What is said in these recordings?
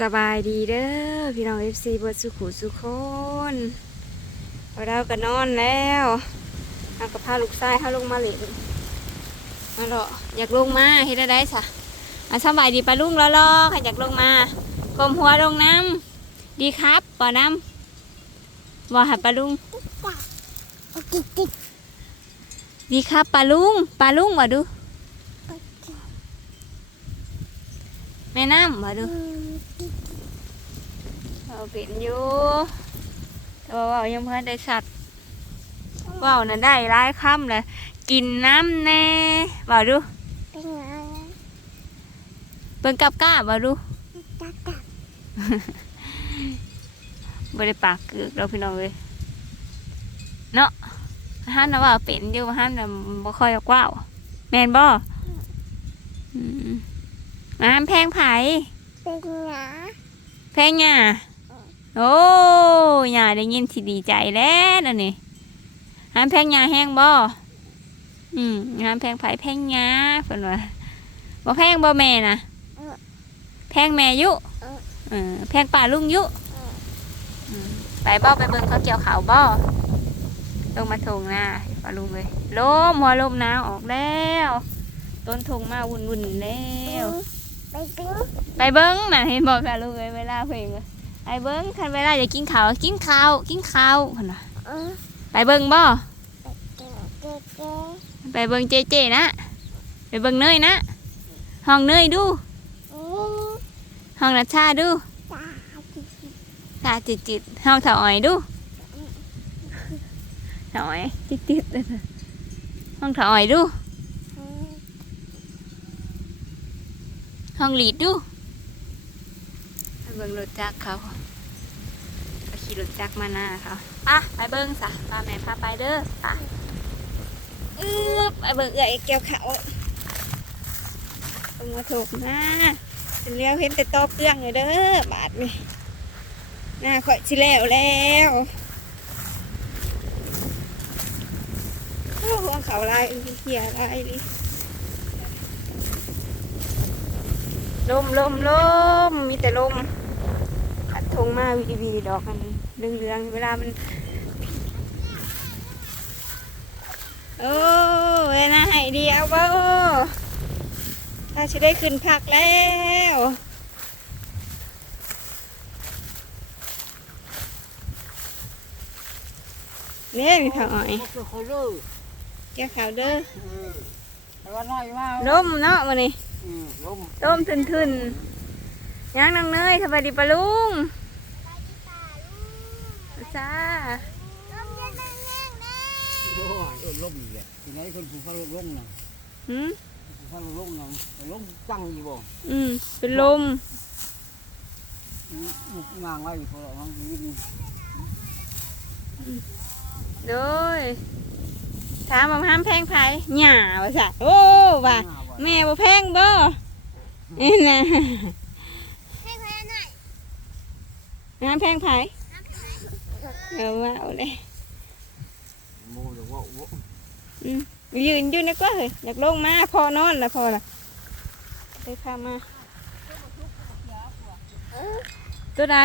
สบายดีเด้อพี่น้องเอฟซีเบิร์ดสุขุสุขคนเราก็นอนแล้วเอาก็พาลูกชายเขาลงมาเล่นมาเหรออยากลงมาเฮ็ดได้ได้สะอะสบายดีปะลุงรอๆค่ะอยากลงมากลมหัวลงน้ำดีครับป่อน้ำว่าหาปลาลุงดีครับปลาลุงปลาลุงว่าดูแม่น้ำมาดู เอาเป็นอยู่แต่ว่าเว้ายังเพิ่นได้สัตว์เว่านั่นได้ร้ายคำเลยกินน้ำแน่ว่าดูเบิ่งกับก้าว่าดูบ่ได้ปากเกือกเราพี่น้องเลยเนาะฮันนะว่าเป็นอยู่ฮันน่ะบ่ค่อยออกว้าวแม่นบ่อืมน้ำแพงไผเพลงหย่า โอ้หย่าได้ยินที่ดีใจแล้วนะนี่หามเพลงหย่าแห้งบ่อืมหามเพลงไผเพลงหย่าเพิ่นว่าบ่แพงบ่แม่นะแพงแม่อยุเออแพงป่าลุงอยุมไปบ่ไปเบิ่งเขาเกี่ยวขาวบ่ลงมาทงหน้าป่าลุงเลยลมหัวลมหนาวออกแล้ว ต้นทงมาวุ่นๆแล้วไปเบิ้งน่ะเห็นบอกกับลูกเลยเวลาเพลงเลย ไปเบิ้งคันเวลาจะกินข้าวกินข้าวกินข้าวคนน่ะไปเบิ้งบ่ไปเบิ้งเจเจนะไปเบิ้งเนยนะห้องเนยดูห้องนัชชาดูตาจิตจิตห้องเถาอ้อยดูเถาอ้อยจิตจิตเลยห้องเถาอ้อยดูห้องหลีดดูไป เบิ้งรถจักรเขาไปขี่รถจักรมาหน้าเขาป่ะไปเบิ้งสะป้าแม่พาไปเด้อป่ะอือไปเบิ้งเอื้อยเกี่ยวเขาเบิ้งมาถูกนะฉันเลี้ยวเห็นแต่ตอเปลืองเลยเด้อบาทนี่หน้าข่อยชิแล้วแล้วโอ้หัวเขาลายอุ้ยเหี้ยลายนี่ลมลมลมมีแต่ลมพัดท งมาวีวีดอกกันเรืองเรืองๆเวลามัน โอ้เวลาให้เดียวบ่ถ้าจะได้ขึ้นพักแล้วเนี่ยมีผักอ่อยก็คือคนรู้แก้ขาวเด้อแต่ว่าน้อยมากลมเนาะวันนี้อืมลมลมทึนทึนๆยังนางเนยสบายดีปะลุง จ้าโอ้ยเออลมอีกแล้วทีไหนคนผู้ฟ้าลงน่ะหืมผู้ฟ้าลงน่ะลงจังอยู่บ่อืมเป็นลมมุกงางไว้พอมันวินโดยถามว่าห้ามแพงไผหย่าว่าซะโอ้ว่าแม่บ่แพงบ่เอ้น่ะห้ามแพงไผ เออว่าเอาเลยโมเดี๋ยวว่าโอ้ยืนอยู่นะก็เฮ้ยอยากลงมาพอนอนแล้วพอละไปพามาตัวไหน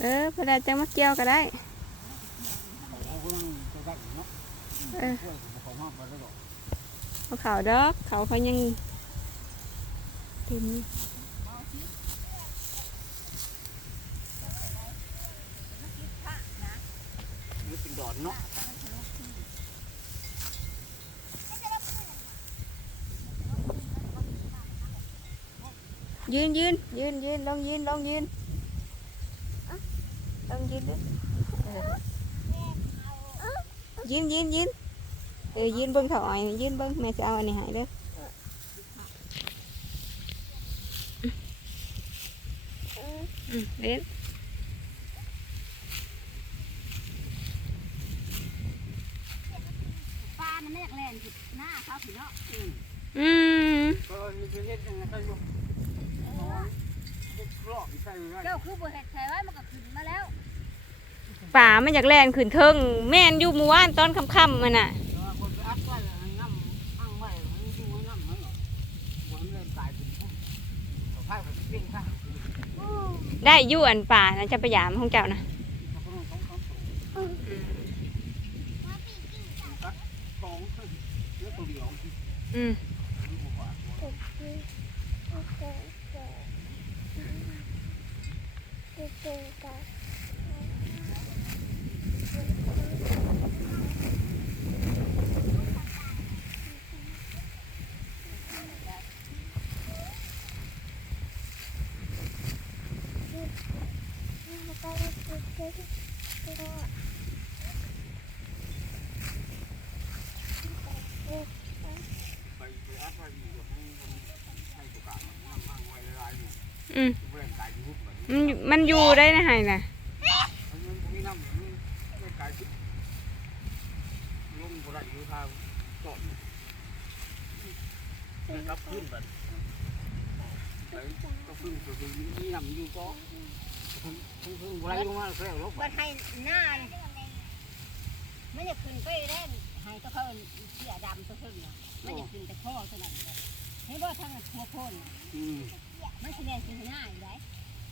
เออพอได้จังมาเกี่ยวก็ได้เขาก็นั่งจะกัดเนาะเออเขามาไปแล้วก็เอาเขาดอกเขาเขายัง เต็มอยู่มันเป็นดอนเนาะยืนยืนยืนยืนลองยืนลองยืนลองยืนดิเออยืนยืนยืนเออยืนเบิ้งถอยยืนเบิ้งแม่จะเอาอันนี้ใหายเด้ออืม เล่นปลามันไม่อยากแล่นผิดหน้าเขาผิดเนาะอืมก็มีเฮ็ดยังไงก็อยู่รอบใส่ไว้เจ้าคือบ่เห็ดแท้ไว้มันก็ขึ้นมาแล้ว ป่ามันอยากแล่นขึ้นเทิงแม่นอยู่หมู่บ้านตอนค่ำๆมันน่ะ คนไปอัดไว้น้ ได้อยู่อันป่านะจะไปยามของเจ้านะอืม อืมมันอยู่มันอยู่ได้นะไห้น่ะรับขึ้นแบบก็พึ่งตัวนี้นำอยู่ก็พึ่งพึ่งไรลงมาแล้วลบมันให้หน้ามันจะขึ้นไปแรงให้ตะเพิ่นเสียดำตะเพิ่นน่ะมันจะขึ้นแต่ข้อเท่านั้นเลยให้บ่ทางหัวโคนน่ะอืม มันสิแล่นขึ้นหน้าอยู่ได้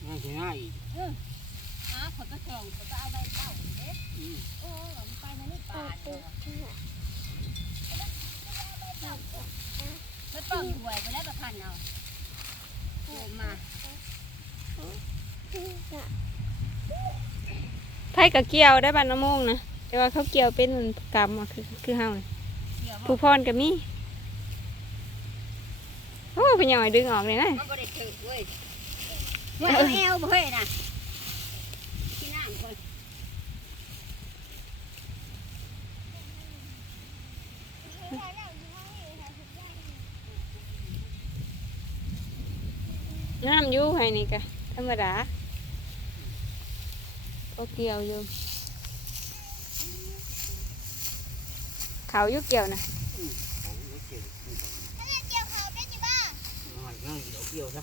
ง่ายง่ายอ้าขอยก็ส่งขอยก็เอาใบเต้าเด้โอ้มันไปมันนี่ปาดเลยมันต้องถวยไปแล้วประพันธ์เอาโอ้มาไผ่กับเกี่ยวได้บานน้ำมงนะแต่ว่าเขาเกี่ยวเป็นกรรมอะคือคือเฮาน่ะเกี่ยวผู้พรก็มี โอ้พญอยดึงออกเลยนะมันบ่ได้ถึกเว้ยเว้ยเอาแอวบ่เฮ้ยน่ะที่น้ำก่อนน้ำอยู่ไห้นี่กะธรรมดาก็เกี่ยวอยู่เขาอยู่เกี่ยวนะ เกี่ยวเขาเป็นยังบ้างง่ายเดี๋ยวเกี่ยวซะ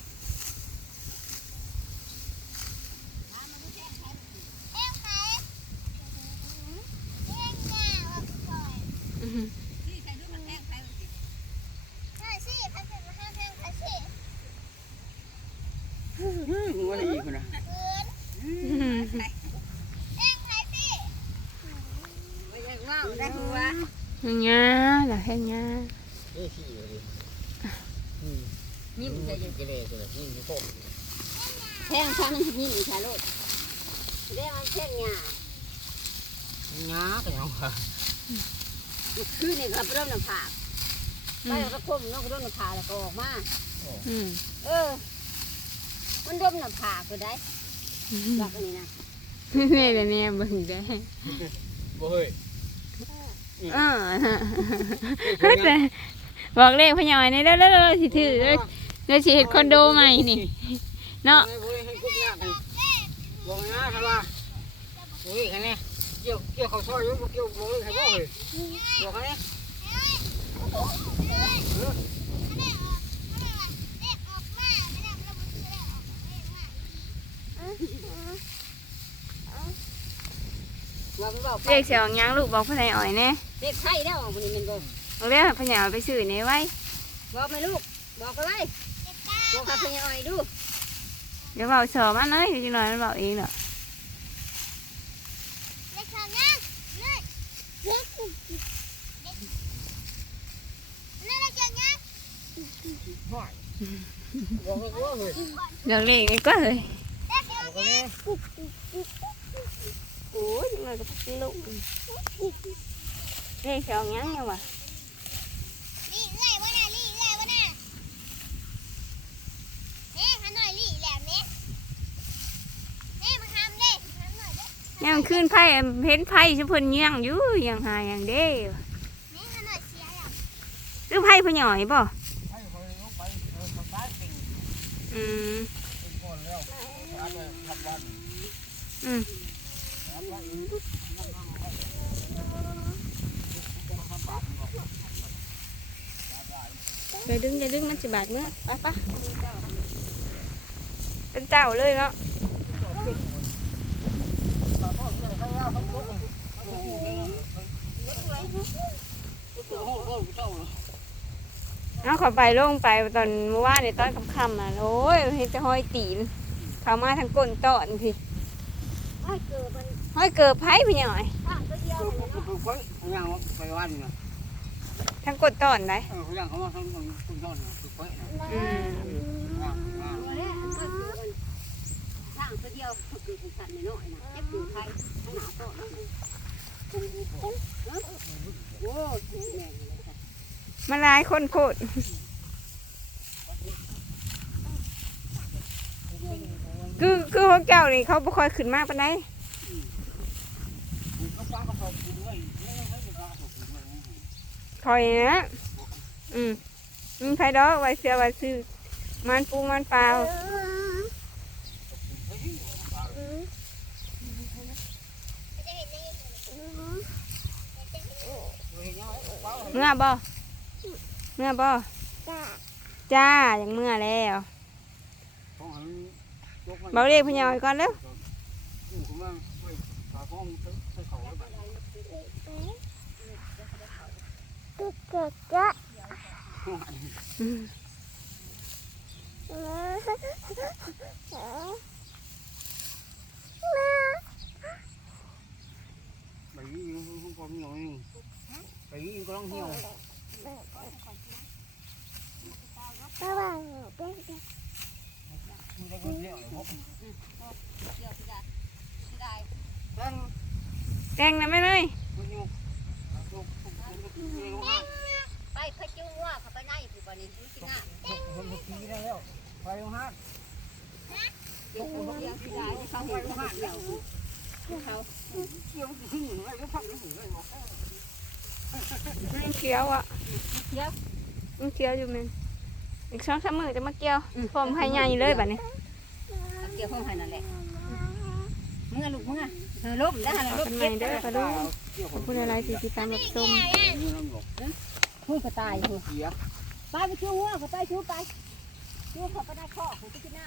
อื้อหือนี่ใส่ลูกมันแพงไปสิหัวอะไรอีกคนนะอื้อหือบ่อยากเว้าได้หัวงาล่ะแค่งาเอ้ยขี้เล ยอืมยิ้ยิ้มมใส่ใส่ยังเกเรตัวนี้ยิ้มโคตรแพงช้างมันยิ้มอีกค่ะลูกเรียกมันแพงหญ้าง้าแต่ยังว่าคือนี่ครับเริ่มน้ำผากไปแล้วก็คมน้องก็เริ่มน้ำผากแล้วก็ออกมาอืมเออ มันเริ่มน้ำผากก็ได้ดอกอันนี้นะนี่แหละเนี่ยเบิ่งได้บ่เฮ้ยเออแต่บอกเลขพญอยนี่แล้วแล้วสิถือ แล้วสิเฮ็ดคอนโดใหม่นี่ เนาะบ่เฮ้ยให้กุ๊กยากกันบอกนะฮะว่าโอ้ยคันนี้เกี่ยวเกี่ยวเขาซอยอยู่เกี่ยวบ่เฮ้ยให้บ่เฮ้ยบอกคันนี้ว่ามันบอกไปเลขเสียงยังลูกบอกพญอยแน่เด็กไข่แล้ววันนี้มันบอกบอกเลขพญอยไปซื้อนี่ไว้บอกไหมลูกบอกกันเล ยบอกกับพี่อ้อยดูเดี๋ยวเบาสอมันเลยเดี๋ยวจังหน่อยมันเบาเองดอกบอกให้บ่เฮ้ยเดี๋ยวเลขนี่ก็เลยบอกคันนี้โอ้ยจังหน่อยก็พักลูกเลขเสียงยังยังวะ ลี่เอื้อยบ่น่ะลี่เอื้อยบ่น่ะเอ๊ะหันหน่อยลี่แหลมเนี้ยเอ๊ะมาทำดิหันหน่อย ยังขึ้นไพ่เห็นไพ่ชุมพลยังอยู่ยังหายังเด้เอ๊ะหันหน่อยเสียอะหรือไพ่พญอยบ่ให้เขาลงไปเออเขาตายติ่งอืมเป็นก่อนแล้วอาจจะทับวันอืมเดี๋ยวดึงเดี๋ยวดึงมันสิบาดเมื่อไปปะเป็นเจ้าเลยเนาะ เจ้าเลยเอาเขาไปลงไปตอนเมื่อวานในตอนค่ำๆอะโอ้ยเห็นจะห้อยตีน เขามาทางก้นตอนพี่ไอ้เกิดมันห้อยเกิดไผ่พี่หน่อยข้างตัวเดียวคือเลยคือเนาะคือเขาย่างไปวันนี่นะทางก้นตอนได้เออเขาย่างเขามาทั้งคนคนยอดคือเขาเนี่ย อืม ย่างย่าง ตัวนี้มันก็คือมันข้างตัวเดียวมันคือสัตว์น้อยๆนะเจ็บอยู่ไทยขนาโตนั่นเองโอ้ยแม่เลยค่ะมาลายคนโพดคือคือพวกเจ้านี่เขาบ่ค่อยขึ้นมากปานใดเขาฟังเขาสอบคุณด้วยไม่ไม่ไม่ฟังเขาสอบคุณด้วยคอยนะอืมมีไผดอกไว้เสื้อไว้ซื้อมันปูมันเปล่า เมื่อบ่เมื่อบ่จ้าอย่างเมื่อแล้วเบาเรียกพญอยก่อนเร็วกุ๊กกุ๊กกุ๊กอืม bảy không còn nhiều nhưng bảy có đang nhiều ระวังเด็ก không có con nhiều để hút เกี่ยวที่ได้ที่ได้ đang แดงนะแม่เลย bao nhiêu ไปพะจุงว่าเขาไปไหนคือวันนี้ที่งาน hơn một ký đây đâu phải không hát เกี่ยวกับเรื่องที่ได้ที่เขาเห็นว่าเดี๋ยวเขา nhiều cái khinh người này nó phẳng nó hử này nó มันเขียวอะเกี่ยวมันเขียวอยู่แมันอีกสองสามมือจะมาเกี่ยวผมให้ใหญ่เลยบัดนี้เกี่ยวข้องหันนั่นแหละเมื่อลูกเมื่อเออล้มได้หันล้มเป็นใหม่เจ็บเด้อปลาดุกขอบคุณอะไรที่ติดตามรับชม như năm rồi พูดก็ตาย kìa ไปไปชูหัวเขาไปชูไปชูเขาไปได้ข้อของพิจารณา